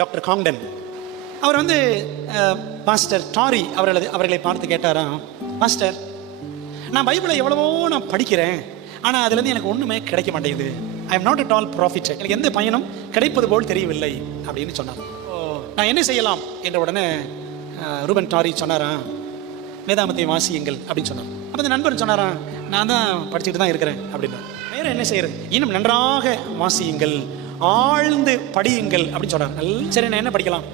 Doctor காங்டன் அவர் pastor டாரி அவர்களை பார்த்து கேட்டாராம், பாஸ்டர், நான் பைபிளை எவ்வளவோ நான் படிக்கிறேன், ஆனால் அதுலேருந்து எனக்கு ஒன்றுமே கிடைக்க மாட்டேங்குது. I am not at all profit, எனக்கு எந்த பயனும் கிடைப்பது போல் தெரியவில்லை அப்படின்னு சொன்னார். நான் என்ன செய்யலாம் என்ற உடனே ரூபன் டாரி சொன்னாராம், வேதாமத்தை வாசியுங்கள் அப்படின்னு சொன்னார். அப்போ அந்த நண்பர் சொன்னாராம், நான் தான் படிச்சுட்டு தான் இருக்கிறேன் அப்படின்னா. வேற என்ன செய்யறது, இன்னும் நன்றாக வாசியுங்கள், ஆழ்ந்து படியுங்கள் அப்படின்னு சொன்னார். சரி, நான் என்ன படிக்கலாம்,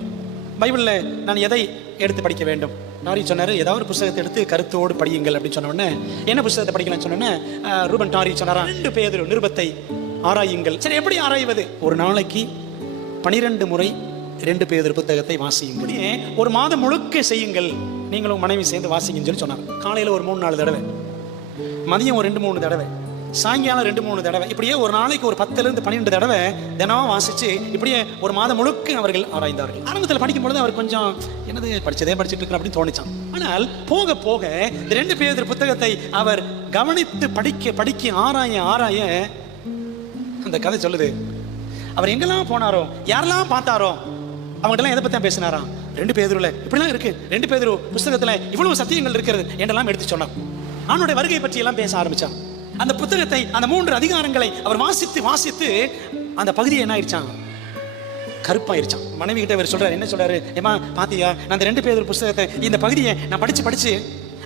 பைபிளில் நான் எதை எடுத்து படிக்க வேண்டும்? டாரி சொன்னார், ஏதாவது ஒரு புத்தகத்தை எடுத்து கருத்தோடு படியுங்கள் அப்படின்னு சொன்ன உடனே, என்ன புத்தகத்தை படிக்கலாம்னு சொன்னோன்னே ரூபன் டாரி சொன்னாரா, 2 பேதுரு நிருபத்தை ஆராயுங்கள். சரி, எப்படி ஆராய்வது? ஒரு நாளைக்கு 12 முறை 2 பேதுரு புத்தகத்தை வாசியுங்கள். ஒரு மாதம் முழுக்க செய்யுங்கள், நீங்களும் மனைவி சேர்ந்து வாசிங்கன்னு சொல்லி சொன்னாங்க. காலையில் ஒரு 3-4 தடவை, மதியம் ஒரு 2-3 தடவை, சாயங்காலம் 2-3 தடவை, இப்படியே ஒரு நாளைக்கு ஒரு 10-12 தடவை தினமும் வாசிச்சு இப்படியே ஒரு மாதம் முழுக்க அவர்கள் ஆராய்ந்தார்கள். ஆரம்பத்தில் படிக்கும் பொழுது அவர் கொஞ்சம் என்னது படிச்சதே படிச்சுட்டு இருக்கிற அப்படின்னு தோணிச்சான். ஆனால் போக போக 2 பேதுரு புத்தகத்தை அவர் கவனித்து படிக்க ஆராய அந்த கதை சொல்லுது, அவர் எங்கெல்லாம் போனாரோ, யாரெல்லாம் பார்த்தாரோ, அவங்கள்ட்ட எதை பற்றி தான் பேசினாராம், 2 பேதுருல இப்படிலாம் இருக்கு, 2 பேதுரு புத்தகத்தில் இவ்வளவு சத்தியங்கள் இருக்கிறது என்றெல்லாம் எடுத்து சொன்னார். அவனுடைய வருகை பற்றி எல்லாம் பேச ஆரம்பிச்சான். அந்த புத்தகத்தை, அந்த 3 அதிகாரங்களை அவர் வாசித்து அந்த பகுதியை என்ன ஆயிடுச்சான், கருப்பாயிருச்சான். மனைவி கிட்ட அவர் சொல்றாரு, என்ன சொல்றாரு, ஏமா பாத்தியா, நான் அந்த 2 பேதுரு புத்தகத்தை இந்த பகுதியை நான் படிச்சு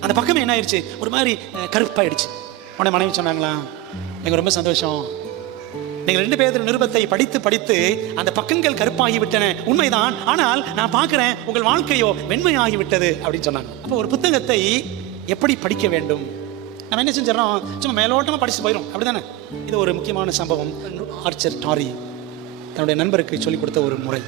அந்த பக்கமே என்ன ஆயிடுச்சு, ஒரு மாதிரி கருப்பாயிடுச்சு. உடனே மனைவி சொன்னாங்களா, எனக்கு ரொம்ப சந்தோஷம், நீங்கள் 2 பேதுரு நிருபத்தை படித்து அந்த பக்கங்கள் கருப்பாகிவிட்டன, உண்மைதான், ஆனால் நான் பார்க்கிறேன் உங்கள் வாழ்க்கையோ வெண்மையாகிவிட்டது அப்படின்னு சொன்னாங்க. அப்போ ஒரு புத்தகத்தை எப்படி படிக்க வேண்டும்? நம்ம என்ன செஞ்சிடறோம், சும்மா மேலோட்டமாக படிச்சு போயிடும், அப்படிதானே? இது ஒரு முக்கியமான சம்பவம். ஆர்ச்சர் டாரி தன்னுடைய நண்பருக்கு சொல்லிக் கொடுத்த ஒரு முறை.